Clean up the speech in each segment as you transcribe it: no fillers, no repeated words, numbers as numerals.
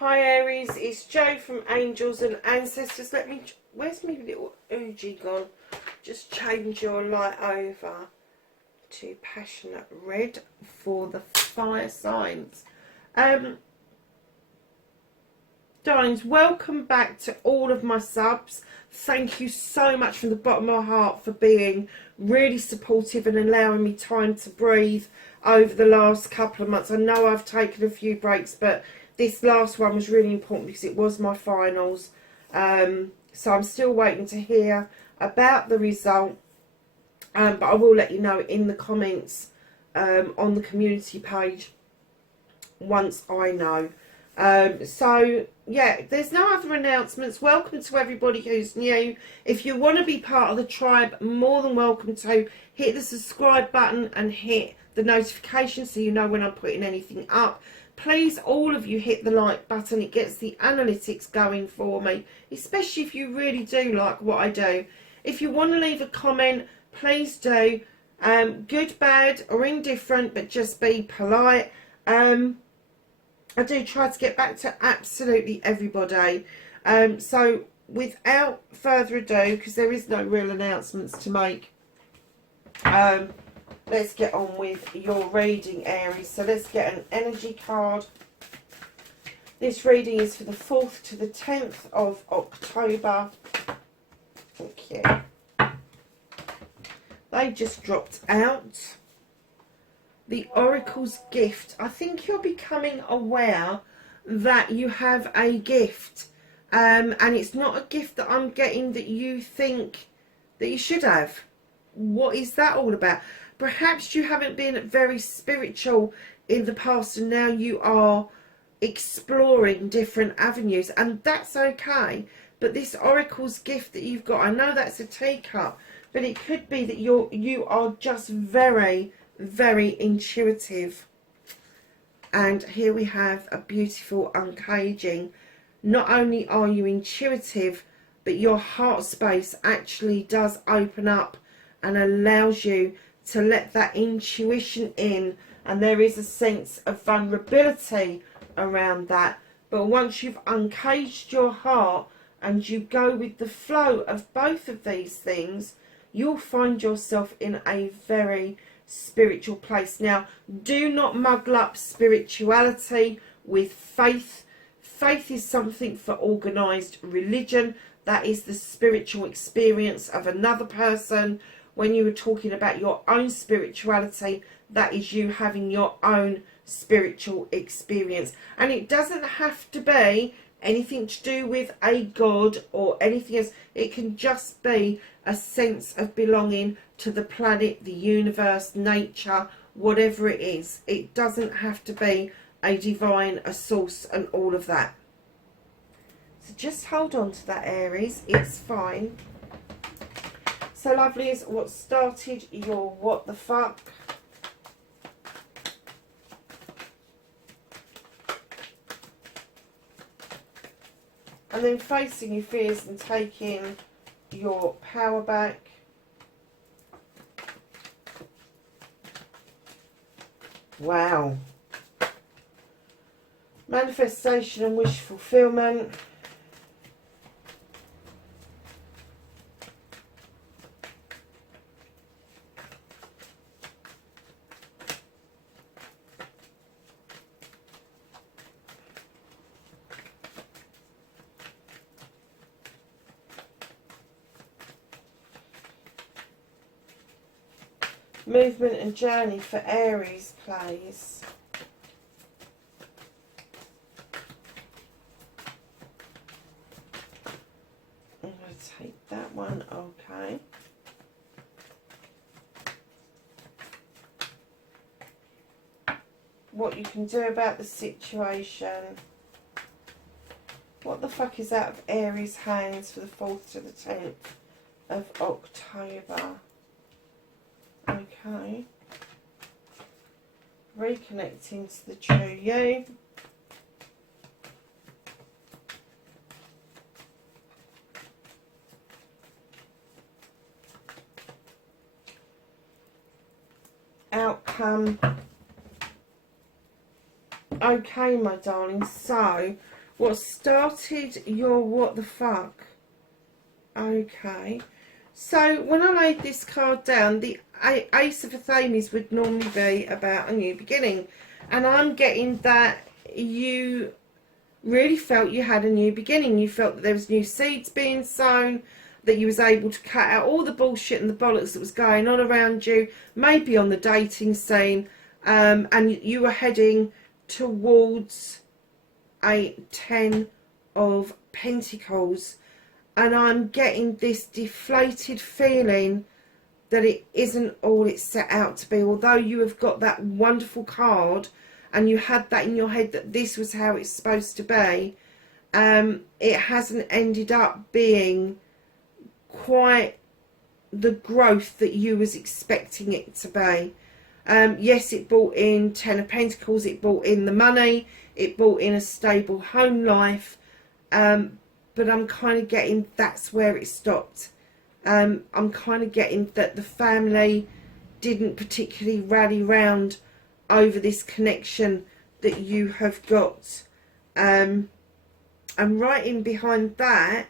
Hi Aries, it's Jo from Angels and Ancestors. Where's my little Ouija gone? Just change your light over to Passionate Red for the fire signs. Darlings, welcome back to all of my subs. Thank you so much from the bottom of my heart for being really supportive and allowing me time to breathe over the last couple of months. I know I've taken a few breaks, but this last one was really important because it was my finals. So I'm still waiting to hear about the result. But I will let you know in the comments on the community page once I know. So yeah, there's no other announcements. Welcome to everybody who's new. If you want to be part of the tribe, more than welcome to. Hit the subscribe button and hit the notification so you know when I'm putting anything up. Please, all of you, hit the like button. It gets the analytics going for me, especially if you really do like what I do. If you want to leave a comment, please do. Good, bad or indifferent, but just be polite. I do try to get back to absolutely everybody. So without further ado, because there is no real announcements to make, let's get on with your reading, Aries. So let's get an energy card. This reading is for the 4th to the 10th of October. Thank you. They just dropped out. The Oracle's gift. I think you're becoming aware that you have a gift. And it's not a gift that I'm getting that you think that you should have. What is that all about? Perhaps you haven't been very spiritual in the past and now you are exploring different avenues, and that's okay. But this Oracle's gift that you've got, I know that's a teacup, but it could be that you are just very, very intuitive. And here we have a beautiful uncaging. Not only are you intuitive, but your heart space actually does open up and allows you to let that intuition in, and there is a sense of vulnerability around that. But once you've uncaged your heart and you go with the flow of both of these things, you'll find yourself in a very spiritual place. Now, do not muddle up spirituality with faith. Faith is something for organised religion. That is the spiritual experience of another person. When you were talking about your own spirituality, that is you having your own spiritual experience. And it doesn't have to be anything to do with a god or anything else. It can just be a sense of belonging to the planet, the universe, nature, whatever it is. It doesn't have to be a divine, a source and all of that. So just hold on to that, Aries. It's fine. So lovelies, what started your what the fuck? And then facing your fears and taking your power back. Wow. Manifestation and wish fulfillment. Movement and journey for Aries, please. I'm going to take that one, okay. What you can do about the situation. What the fuck is out of Aries' hands for the 4th to the 10th of October? Okay. Reconnecting to the true you. Outcome. Okay, my darling. So What started your what the fuck? Okay. So when I laid this card down, the Ace of Athenies would normally be about a new beginning. And I'm getting that you really felt you had a new beginning. You felt that there was new seeds being sown, that you was able to cut out all the bullshit and the bollocks that was going on around you, maybe on the dating scene, and you were heading towards a 10 of Pentacles. And I'm getting this deflated feeling that it isn't all it's set out to be. Although you have got that wonderful card and you had that in your head that this was how it's supposed to be, it hasn't ended up being quite the growth that you was expecting it to be. Yes, it brought in 10 of Pentacles, it brought in the money, it brought in a stable home life, but I'm kind of getting that's where it stopped. I'm kind of getting that the family didn't particularly rally round over this connection that you have got. And right in behind that,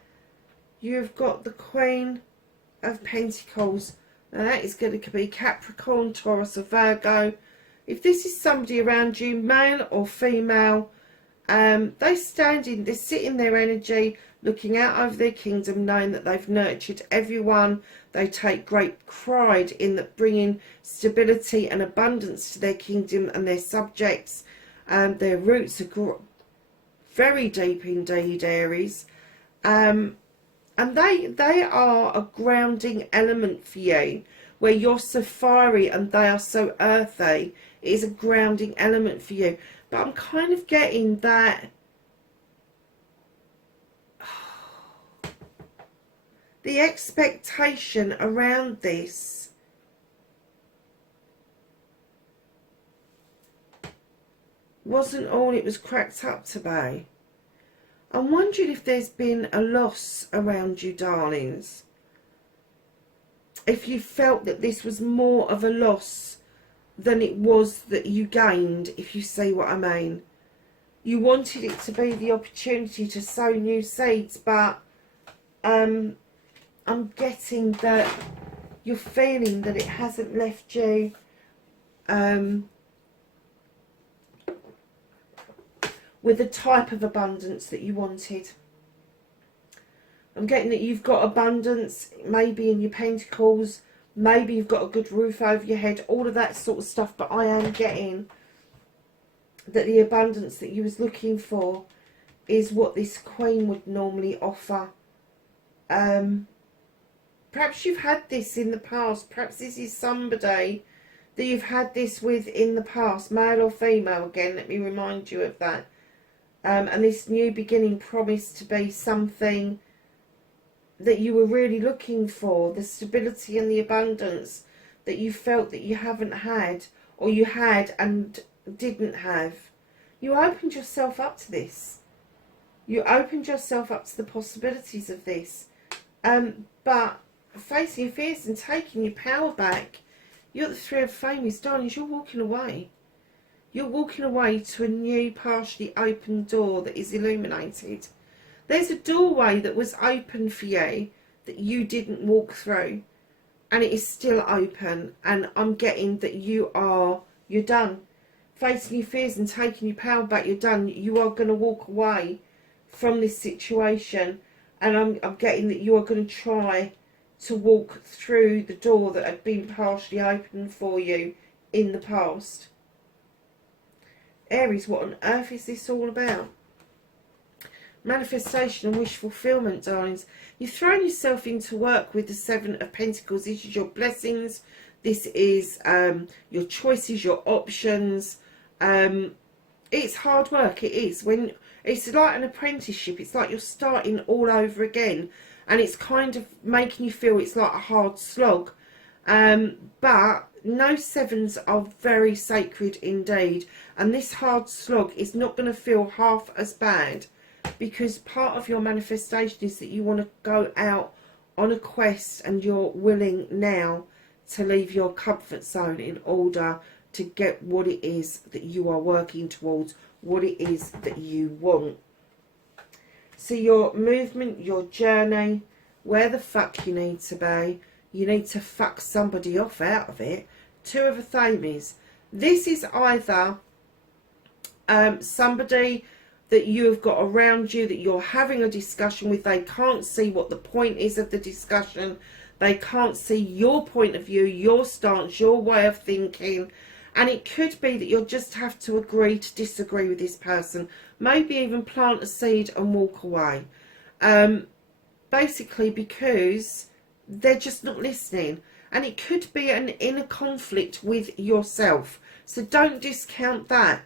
you've got the Queen of Pentacles. Now that is going to be Capricorn, Taurus or Virgo. If this is somebody around you, male or female, they sit in their energy, looking out over their kingdom, knowing that they've nurtured everyone. They take great pride in that, bringing stability and abundance to their kingdom and their subjects. Their roots are very deep indeed, Aries. And they are a grounding element for you, where you're so fiery and they are so earthy. It is a grounding element for you. But I'm kind of getting that the expectation around this wasn't all it was cracked up to be. I'm wondering if there's been a loss around you, darlings. If you felt that this was more of a loss than it was that you gained, if you see what I mean. You wanted it to be the opportunity to sow new seeds, but I'm getting that you're feeling that it hasn't left you with the type of abundance that you wanted. I'm getting that you've got abundance, maybe in your Pentacles, maybe you've got a good roof over your head, all of that sort of stuff, but I am getting that the abundance that you was looking for is what this Queen would normally offer. Perhaps you've had this in the past. Perhaps this is somebody that you've had this with in the past, male or female. Again, let me remind you of that. And this new beginning promised to be something that you were really looking for, the stability and the abundance that you felt that you haven't had, or you had and didn't have. You opened yourself up to this. You opened yourself up to the possibilities of this. But facing your fears and taking your power back, you're the Three of Fame, darlings, you're walking away. You're walking away to a new, partially open door that is illuminated. There's a doorway that was open for you that you didn't walk through, and it is still open. And I'm getting that you're done. Facing your fears and taking your power back, you're done. You are going to walk away from this situation, and I'm getting that you are going to try to walk through the door that had been partially open for you in the past. Aries, what on earth is this all about? Manifestation and wish fulfillment, darlings. You've thrown yourself into work with the Seven of Pentacles. This is your blessings. This is your choices, your options. It's hard work. It is. When it's like an apprenticeship. It's like you're starting all over again, and it's kind of making you feel it's like a hard slog. But no sevens are very sacred indeed, and this hard slog is not going to feel half as bad, because part of your manifestation is that you want to go out on a quest, and you're willing now to leave your comfort zone in order to get what it is that you are working towards, what it is that you want. So your movement, your journey, where the fuck you need to be, you need to fuck somebody off out of it. Two of the thamies. This is either somebody that you have got around you that you're having a discussion with. They can't see what the point is of the discussion. They can't see your point of view, your stance, your way of thinking. And it could be that you'll just have to agree to disagree with this person. Maybe even plant a seed and walk away. Basically because they're just not listening. And it could be an inner conflict with yourself. So don't discount that.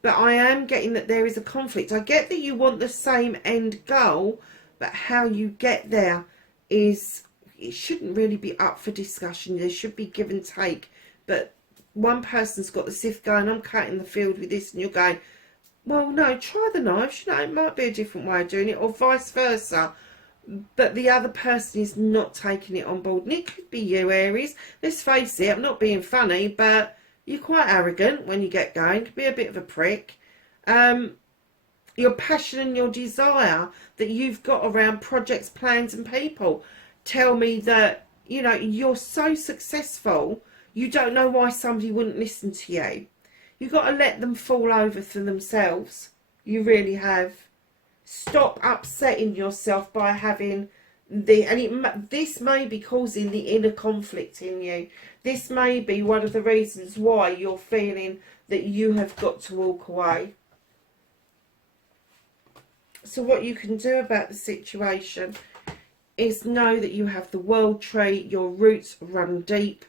But I am getting that there is a conflict. I get that you want the same end goal, but how you get there is, it shouldn't really be up for discussion. There should be give and take. But one person's got the scythe going, I'm cutting the field with this, and you're going, well, no, try the knives. You know, it might be a different way of doing it, or vice versa. But the other person is not taking it on board. And it could be you, Aries. Let's face it, I'm not being funny, but you're quite arrogant when you get going. Could be a bit of a prick. Your passion and your desire that you've got around projects, plans and people tell me that, you know, you're so successful, you don't know why somebody wouldn't listen to you. You've got to let them fall over for themselves. You really have. Stop upsetting yourself by having this may be causing the inner conflict in you. This may be one of the reasons why you're feeling that you have got to walk away. So what you can do about the situation is know that you have the world tree, your roots run deep.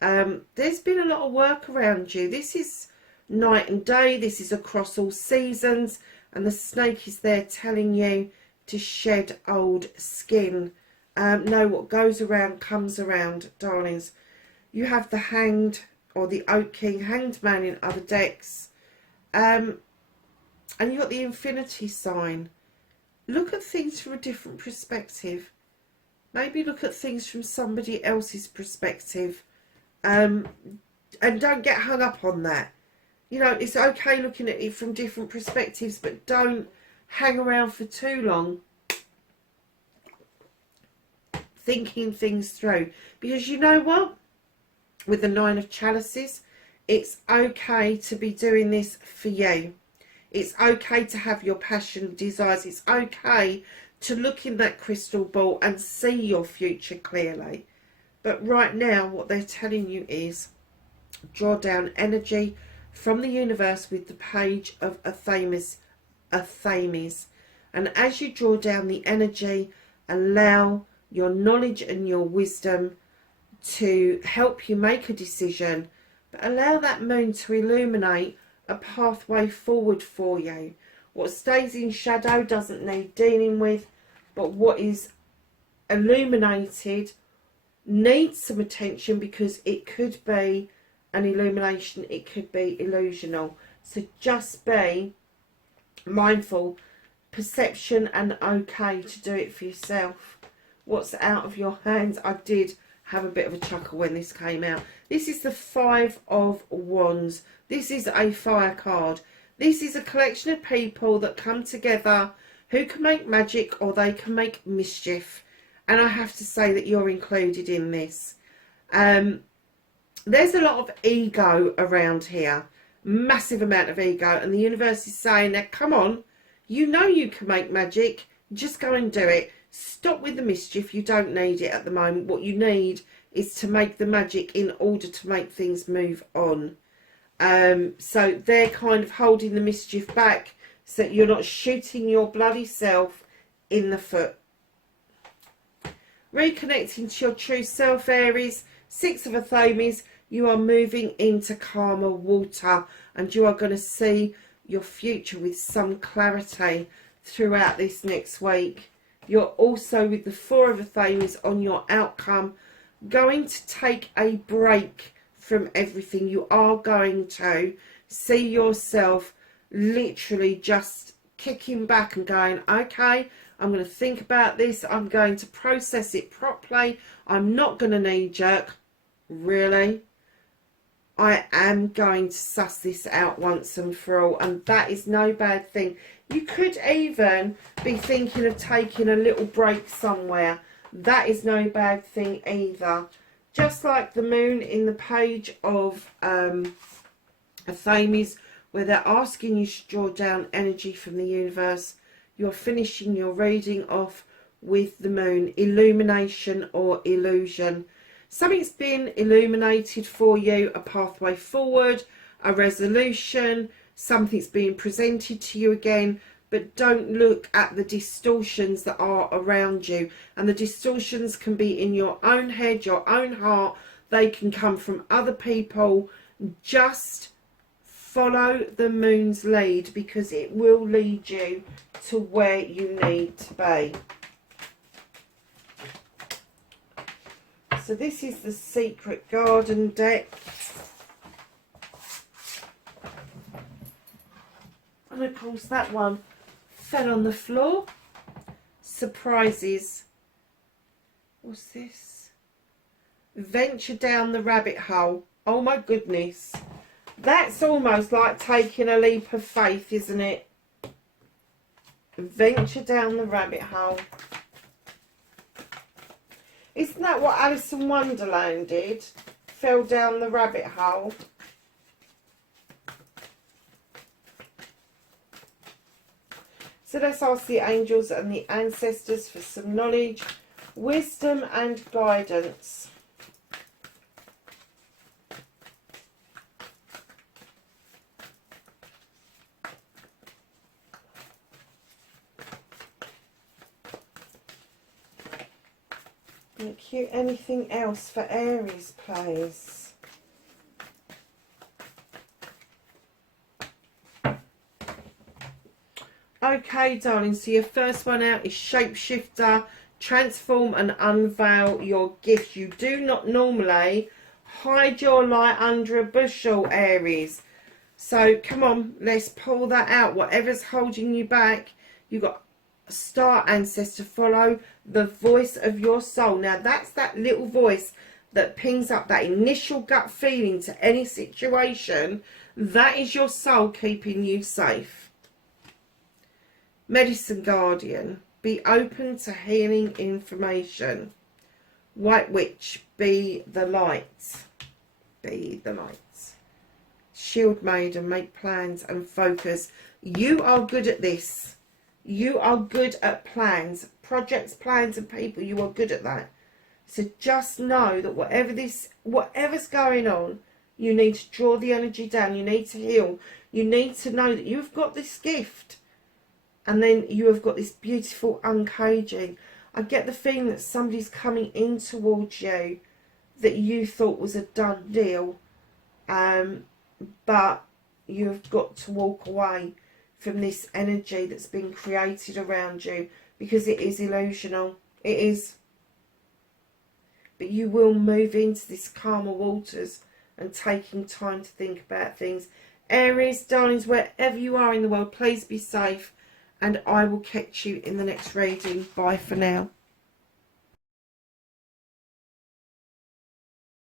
There's been a lot of work around you. This is night and day. This is across all seasons. And the snake is there telling you to shed old skin. Know what goes around comes around, darlings. You have the Hanged or the Oak King, Hanged Man in other decks. And you've got the Infinity sign. Look at things from a different perspective. Maybe look at things from somebody else's perspective. And don't get hung up on that. You know, it's okay looking at it from different perspectives, but don't hang around for too long thinking things through. Because you know what? With the Nine of Chalices, it's okay to be doing this for you. It's okay to have your passion, desires. It's okay to look in that crystal ball and see your future clearly. But right now, what they're telling you is draw down energy from the universe with the page of Athames. And as you draw down the energy, allow your knowledge and your wisdom to help you make a decision, but allow that moon to illuminate a pathway forward for you. What stays in shadow doesn't need dealing with, but what is illuminated needs some attention, because it could be an illumination, it could be illusional. So just be mindful, perception, and okay to do it for yourself. What's out of your hands? I did have a bit of a chuckle when this came out. This is the Five of Wands. This is a fire card. This is a collection of people that come together who can make magic or they can make mischief. And I have to say that you're included in this. There's a lot of ego around here. Massive amount of ego. And the universe is saying, now come on, you know you can make magic. Just go and do it. Stop with the mischief. You don't need it at the moment. What you need is to make the magic in order to make things move on. So they're kind of holding the mischief back so that you're not shooting your bloody self in the foot. Reconnecting to your true self, Aries. Six of Athames. You are moving into calmer water, and you are going to see your future with some clarity throughout this next week. You're also, with the Four of Athames, on your outcome, going to take a break from everything. You are going to see yourself literally just kicking back and going, okay, I'm going to think about this. I'm going to process it properly. I'm not going to knee jerk. Really? I am going to suss this out once and for all, and that is no bad thing. You could even be thinking of taking a little break somewhere. That is no bad thing either. Just like the moon in the page of Athames, where they're asking you to draw down energy from the universe, you're finishing your reading off with the moon, illumination or illusion. Something's been illuminated for you, a pathway forward, a resolution, something's being presented to you again, but don't look at the distortions that are around you. And the distortions can be in your own head, your own heart, they can come from other people. Just follow the moon's lead, because it will lead you to where you need to be. So this is the Secret Garden deck. And of course that one fell on the floor. Surprises. What's this? Venture down the rabbit hole. Oh my goodness. That's almost like taking a leap of faith, isn't it? Venture down the rabbit hole. Isn't that what Alice in Wonderland did? Fell down the rabbit hole. So let's ask the angels and the ancestors for some knowledge, wisdom and guidance. Thank you. Anything else for Aries, please? Okay, darling, so your first one out is Shapeshifter. Transform and unveil your gifts. You do not normally hide your light under a bushel, Aries. So come on, let's pull that out. Whatever's holding you back, you've got a star ancestor. Follow the voice of your soul. Now that's that little voice that pings up that initial gut feeling to any situation. That is your soul keeping you safe. Medicine Guardian, be open to healing information. White Witch, be the light. Be the light. Shield Maiden, make plans and focus. You are good at this. You are good at plans. Projects, plans and people, you are good at that. So just know that whatever's going on, you need to draw the energy down. You need to heal. You need to know that you've got this gift. And then you have got this beautiful uncaging. I get the feeling that somebody's coming in towards you that you thought was a done deal. But you've got to walk away from this energy that's been created around you, because it is illusional. It is. But you will move into this calmer waters and taking time to think about things. Aries, darlings, wherever you are in the world, please be safe. And I will catch you in the next reading. Bye for now.